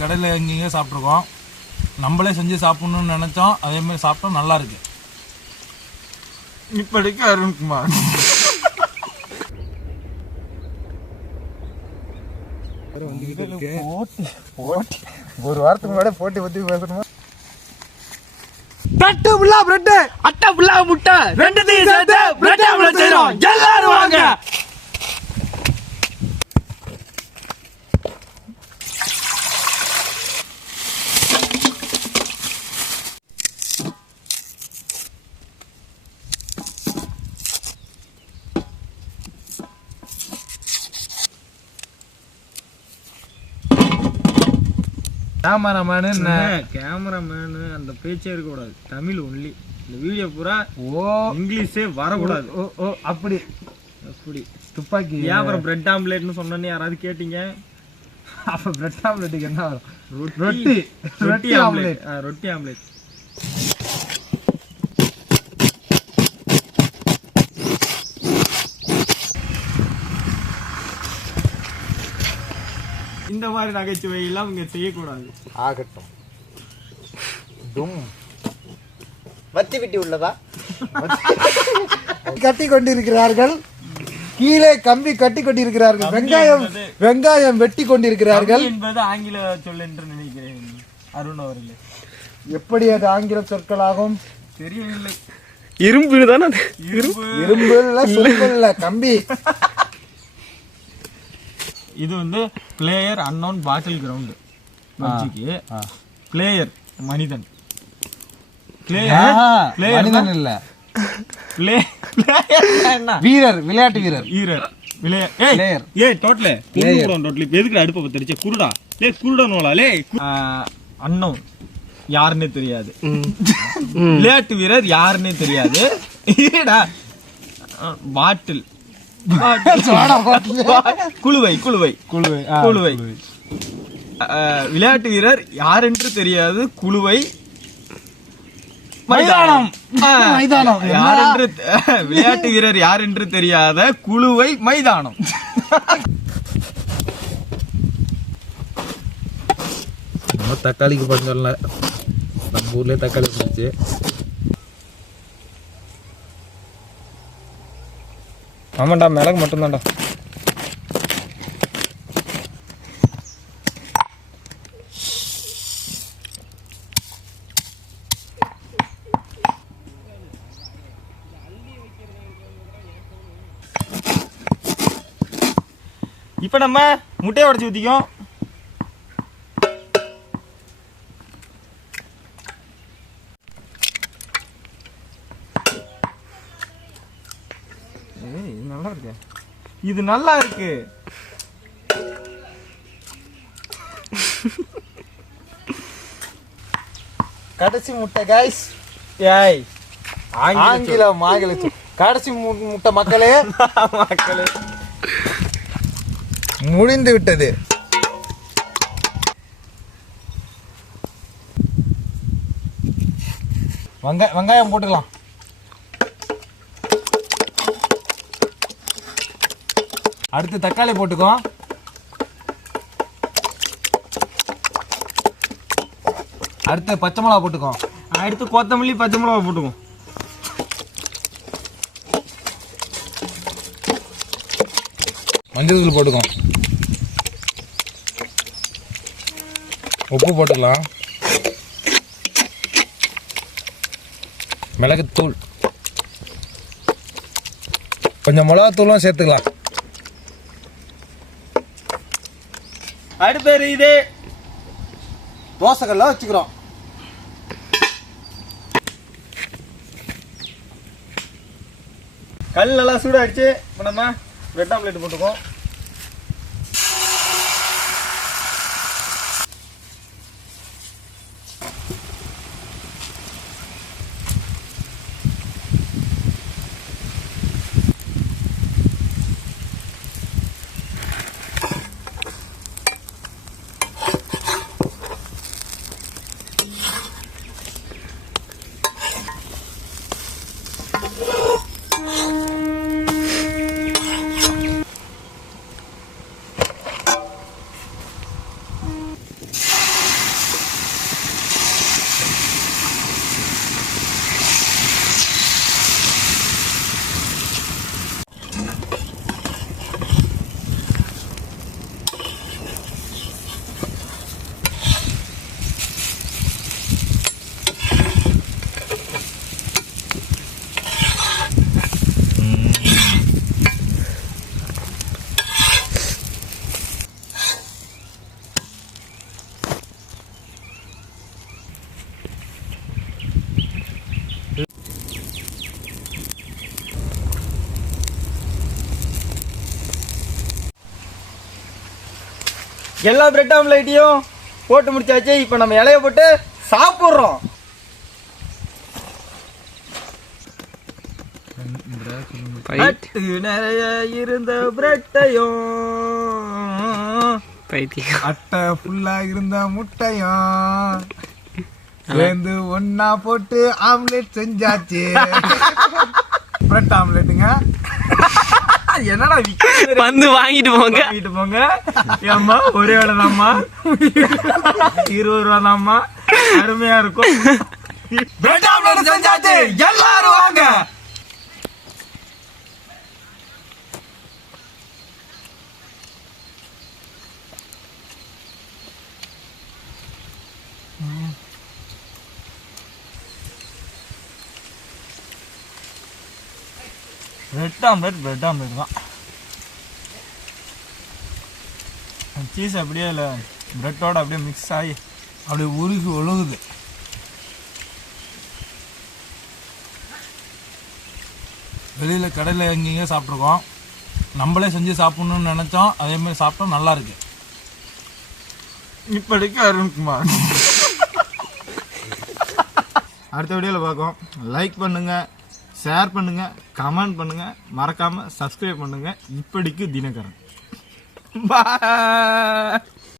கடையில் எங்கேயும் சாப்பிட்ருக்கோம். நம்மளே செஞ்சு சாப்பிட்ணுன்னு நினச்சோம். அதேமாதிரி சாப்பிட்டோம், நல்லா இருக்கு. இப்படிக்கு அருண்குமார் ஒரு வாரத்துக்கு முன்னாடி போட்டி பத்தி பேசணுமா? தட்டு புல்லா பிரெட், அட்டை புல்லா முட்டை, ரெண்டுத்தையும் சேர்த்து பிரெட் ஆம்லெட் செய்றோம். எல்லாரும் வாங்க. கேமராமேன் அந்த பேச்சே இருக்கக்கூடாது. தமிழ் ஒன்லி. இந்த வீடியோ பூரா இங்கிலீஷே வரக்கூடாது. அப்படி துப்பாக்கி அப்புறம் பிரெட் ஆம்லேட்னு சொன்னோன்னே யாராவது கேட்டீங்க? அப்ப பிரெட் ஆம்லேட்டுக்கு என்ன வரும்? ரொட்டி ஆம்லேட். ரொட்டி ஆம்லேட். இந்த மாதிரி நகைச்சுவை எல்லாம் இங்க செய்யக்கூடாது. ஆகட்டும். வத்தி விட்டி உள்ளதா? கட்டி கொண்டிருக்கிறார்கள். கீழே கம்பி கட்டி கொண்டிருக்கிறார்கள். வெங்காயம் வெட்டி கொண்டிருக்கிறார்கள் என்பது ஆங்கில சொல் என்று நினைக்கிறேன் அருண் அவர்களே. எப்படி அது ஆங்கில சொற்களாகும் தெரியவில்லை. இரும்பு தானே. இரும்பு இல்ல, சொம்பு இல்ல, கம்பி. இது வந்து பிளேயர் அன்னோன் பாட்டில் கிரவுண்ட். பிளேயர் மனிதன். மனிதன் இல்ல, வீரர், விளையாட்டு வீரர். எதுக்கு அடுப்ப பத்திரிச்ச குருடா? குருடா நோலா அன்னோன் யாருன்னே தெரியாது. விளையாட்டு வீரர் யாருன்னே தெரியாது. பாட்டில் குழுவை விளையாட்டு வீரர் யார் என்று தெரியாது. குழுவை மைதானம். விளையாட்டு வீரர் யார் என்று தெரியாத குழுவை மைதானம். நம்ம தக்காளிக்கு பண்ணல, நம்ம ஊர்லயே தக்காளி இருந்துச்சு. ஆமாண்டா, மிளகு மட்டும்தான்டா. இப்ப நம்ம முட்டையை உடைச்சு ஊத்திக்கும். நல்லா இருக்கு. இது நல்லா இருக்கு. கடைசி முட்டை கைஸ். ஆங்கிலம் கடைசி முட்டை மக்களே. முடிந்து விட்டது. வெங்காயம் போட்டுக்கலாம். அடுத்து தக்காளி போட்டுக்கோ. அடுத்து பச்சை மிளகா போட்டுக்கோ. அடுத்து கொத்தமல்லி, பச்சை மிளகா போட்டுக்கோ. மஞ்சள் தூள் போட்டுக்கோ. உப்பு போட்டுக்கலாம். மிளகுத்தூள், கொஞ்சம் மிளகாத்தூளும் சேர்த்துக்கலாம். அடுத்து இதே தோசைக்கல்ல வச்சுக்கிறோம். கல் நல்லா சூடாயிடுச்சு. இப்போ நம்ம பிரெட் ஆம்லேட் போட்டுக்கோம். எல்லா பிரெட் ஆம்லேட்டையும் போட்டு முடிச்சாச்சு. இப்போ நம்ம இலைய போட்டு சாப்பிட்றோம். நிறைய இருந்த பிரெட்டையும் அட்டை ஃபுல்லா இருந்த முட்டையும் சேர்ந்து ஒன்னா போட்டு ஆம்லெட் செஞ்சாச்சு. பிரெட் ஆம்லெட்டுங்க. என்னடா வந்து வாங்கிட்டு போங்க. ஏம்மா ஒரே வேலை தான்மா, 20 ரூபா தான்மா. அருமையா இருக்கும். பிரெட் ஆம்லெட் செஞ்சாச்சு, எல்லாரும் வாங்க. பிரெட் ஆம்லெட் தான். சீஸ் அப்படியே இல்லை, பிரெட்டோட அப்படியே மிக்ஸ் ஆகி அப்படியே உருகி ஒழுகுது. வெளியில கடையில் எங்கெங்க சாப்பிட்ருக்கோம், நம்மளே செஞ்சு சாப்பிடணும்னு நினைச்சோம். அதே மாதிரி சாப்பிட்டோம், நல்லா இருக்கு. இப்படிக்கு அருண்குமார். அடுத்த வீடியோவில் பார்ப்போம். லைக் பண்ணுங்க, ஷேர் பண்ணுங்க, கமெண்ட் பண்ணுங்க, மறக்காம சப்ஸ்கிரைப் பண்ணுங்க. இப்படிக்கு தினகரன். பாய்.